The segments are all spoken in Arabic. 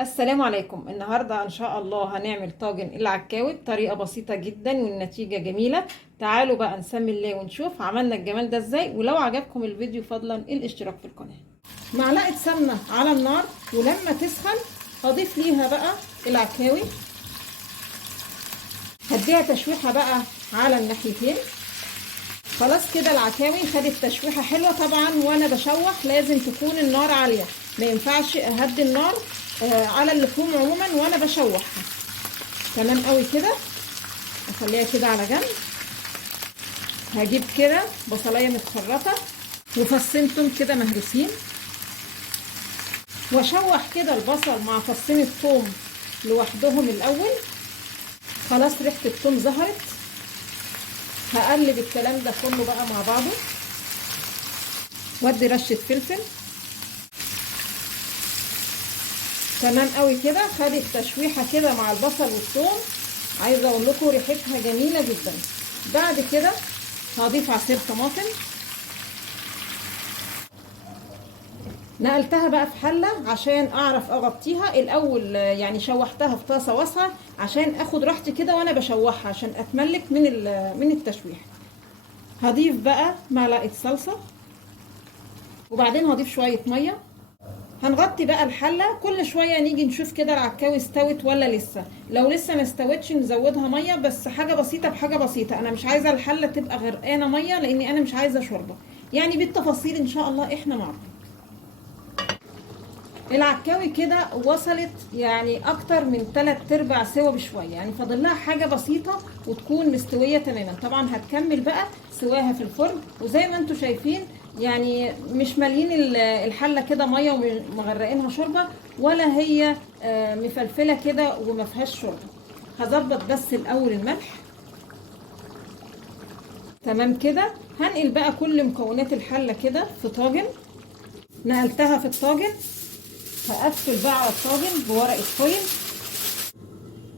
السلام عليكم. النهاردة ان شاء الله هنعمل طاجن العكاوي بطريقة بسيطة جدا والنتيجة جميلة. تعالوا بقى نسمي الله ونشوف عملنا الجمال ده ازاي. ولو عجبكم الفيديو فضلا الاشتراك في القناة. معلقة سمنة على النار، ولما تسخن هضيف ليها بقى العكاوي. هديها تشويحة بقى على الناحيتين. خلاص كده العكاوي خدت تشويحة حلوة. طبعا وانا بشوح لازم تكون النار عالية، ما ينفعش اهدي النار على اللحوم عموما وانا بشوحها. تمام قوي كده. اخليها كده على جنب. هجيب كده بصلايه متخرطه وفصين توم كده مهروسين، واشوح كده البصل مع فصين الثوم لوحدهم الاول. خلاص ريحه الثوم ظهرت. هقلب الكلام ده كله بقى مع بعضه، وادي رشه فلفل. تمام قوي كده. خدت تشويحه كده مع البصل والثوم. عايزه اقول لكم ريحتها جميله جدا. بعد كده هضيف عصير طماطم. نقلتها بقى في حله عشان اعرف اغطيها الاول. يعني شوحتها في طاسه واسعه عشان اخد راحتي كده وانا بشوحها، عشان اتملك من التشويح. هضيف بقى معلقه صلصه، وبعدين هضيف شويه ميه. هنغطي بقى الحله. كل شويه نيجي نشوف كده العكاوي استوت ولا لسه. لو لسه ما استوتش نزودها ميه، بس حاجه بسيطه بحاجه بسيطه. انا مش عايزه الحله تبقى غرقانه ميه لاني انا مش عايزه شوربه. يعني بالتفاصيل ان شاء الله احنا مع بعض. العكاوي كده وصلت يعني اكتر من 3/4 سوا بشويه، يعني فاضل لها حاجه بسيطه وتكون مستويه تماما. طبعا هتكمل بقى سواها في الفرن. وزي ما انتم شايفين يعني مش مالين الحله كده ميه ومغرقينها شوربه، ولا هي مفلفله كده وما فيهاش شوربه. هظبط بس الاول الملح. تمام كده. هنقل بقى كل مكونات الحله كده في طاجن. نقلتها في الطاجن. هقفل بقى على الطاجن بورقه فويل،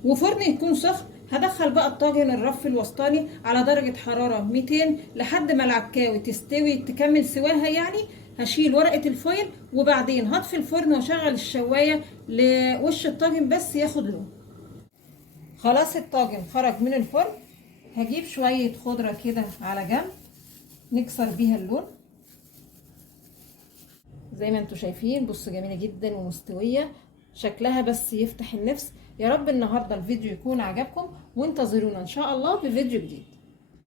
وفرن يكون سخن. هدخل بقى الطاجن الرف الوسطاني على درجه حراره 200 لحد ما العكاوي تستوي تكمل سواها يعني. هشيل ورقه الفويل وبعدين هطفي الفرن واشغل الشوايه لوش الطاجن بس ياخد لون. خلاص الطاجن خرج من الفرن. هجيب شويه خضره كده على جنب نكسر بيها اللون. زي ما انتم شايفين بص جميله جدا ومستويه، شكلها بس يفتح النفس. يا رب النهارده الفيديو يكون عجبكم، وانتظرونا ان شاء الله بفيديو جديد.